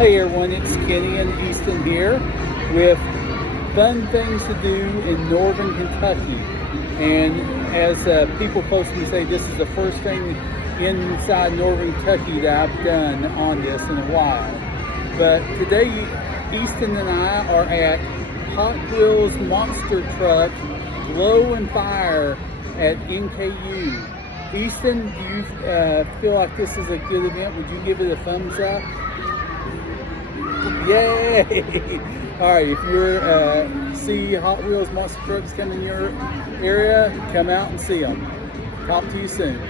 Hey everyone, it's Kenny and Easton here with fun things to do in northern Kentucky. And as people close to me say, this is the first thing inside northern Kentucky that I've done on this in a while. But today, Easton and I are at Hotwheels monster truck Glow and Fire at NKU. Easton, do you feel like this is a good event? Would you give it a thumbs up? Yay! All right, if you're see Hot Wheels monster trucks come in your area, come out and see them. Talk to you soon.